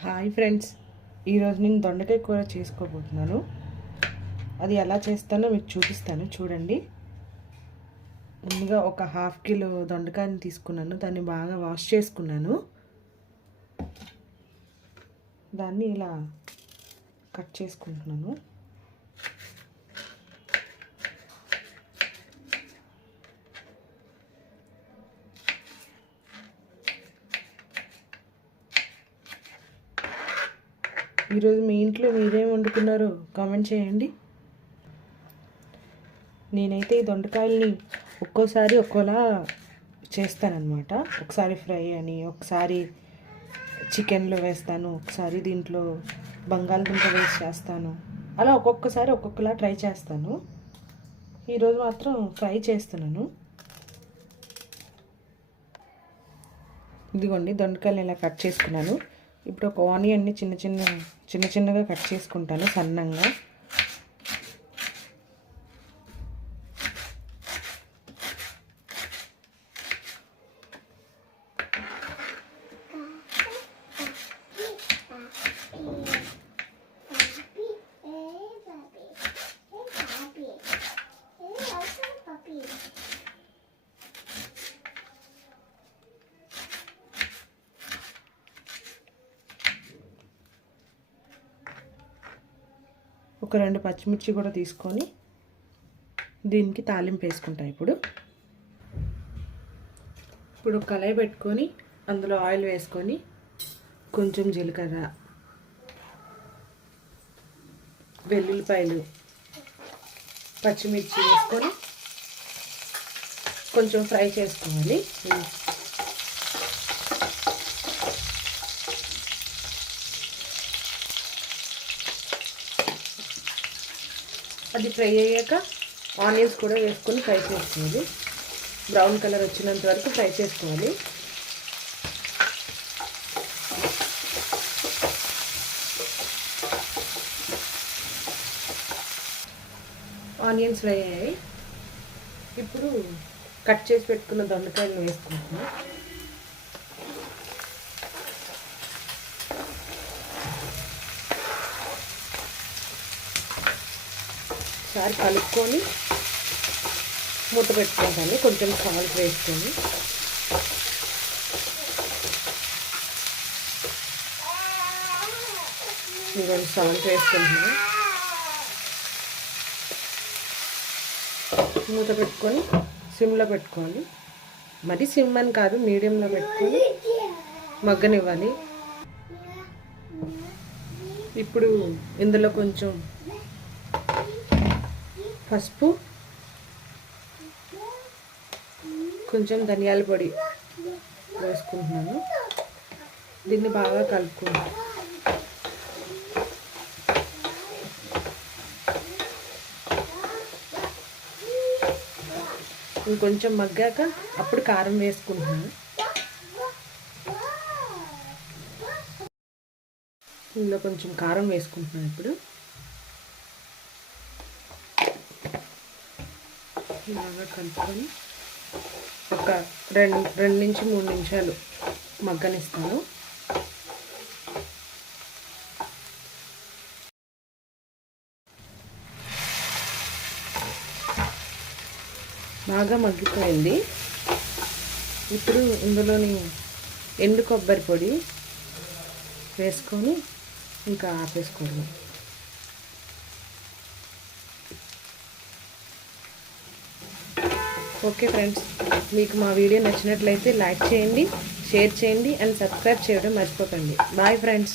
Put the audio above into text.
Hi friends. ఈరోజు నేను దొండకాయ కూర చేసుకోబోతున్నాను. అది ఎలా చేస్తానో మీకు చూపిస్తాను. చూడండి. ముందుగా ఒక హాఫ్ కిలో దొండకాయని తీసుకున్నాను. దాన్ని బాగా వాష్ చేసుకున్నాను. దాన్ని ఇలా కట్ చేసుకుంటున్నాను. ఈరోజు మీ ఇంట్లో మీరేం వండుకున్నారో కామెంట్ చేయండి. నేనైతే ఈ దొండకాయల్ని ఒక్కోసారి ఒక్కోలా చేస్తానన్నమాట. ఒకసారి ఫ్రై అని ఒకసారి చికెన్లో వేస్తాను ఒకసారి దీంట్లో బంగాళదుంప వేసి చేస్తాను. అలా ఒక్కొక్కసారి ఒక్కొక్కలా ట్రై చేస్తాను. ఈరోజు మాత్రం ఫ్రై చేస్తున్నాను. ఇదిగోండి దొండకాయలు ఇలా కట్ చేసుకున్నాను. ఇప్పుడు ఒక ఆనియన్ని చిన్న చిన్న చిన్న చిన్నగా కట్ చేసుకుంటాను సన్నంగా. ఒక రెండు పచ్చిమిర్చి కూడా తీసుకొని దీనికి తాలింపు వేసుకుంటా ఇప్పుడు. ఇప్పుడు కళాయి పెట్టుకొని అందులో ఆయిల్ వేసుకొని కొంచెం జీలకర్ర వెల్లుల్లిపాయలు పచ్చిమిర్చి వేసుకొని కొంచెం ఫ్రై చేసుకోవాలి. అది ఫ్రై అయ్యాక ఆనియన్స్ కూడా వేసుకొని ఫ్రై చేసుకోవాలి. బ్రౌన్ కలర్ వచ్చినంత వరకు ఫ్రై చేసుకోవాలి. ఆనియన్స్ ఫ్రై అయ్యాయి. ఇప్పుడు కట్ చేసి పెట్టుకున్న దొండకాయలు వేసుకుంటున్నాను ఒకసారి కలుపుకొని మూత పెట్టుకుంటాను. కొంచెం సాల్ట్ వేసుకొని. ఇంకొంచెం సాల్ట్ వేసుకుంటున్నాను. మూత పెట్టుకొని సిమ్లో పెట్టుకోవాలి. మరి సిమ్ అని కాదు మీడియంలో పెట్టుకొని మగ్గనివ్వాలి. ఇప్పుడు ఇందులో కొంచెం పసుపు కొంచెం ధనియాల పొడి వేసుకుంటున్నాను. దీన్ని బాగా కలుపుకుంటాను ఇంకొంచెం మగ్గాక అప్పుడు కారం వేసుకుంటున్నాను. ఇందులో కొంచెం కారం వేసుకుంటున్నాను ఇప్పుడు. బాగా కలుపుకొని ఒక రెండు రెండు నుంచి మూడు నిమిషాలు మగ్గనిస్తాను. బాగా మగ్గిపోయింది. ఇప్పుడు ఇందులోని ఎండు కొబ్బరి పొడి వేసుకొని ఇంకా ఆపేసుకోవడం ఓకే ఫ్రెండ్స్ మీకు మా వీడియో నచ్చినట్లయితే లైక్ చేయండి షేర్ చేయండి అండ్ సబ్స్క్రైబ్ చేయడం మర్చిపోకండి. Bye friends.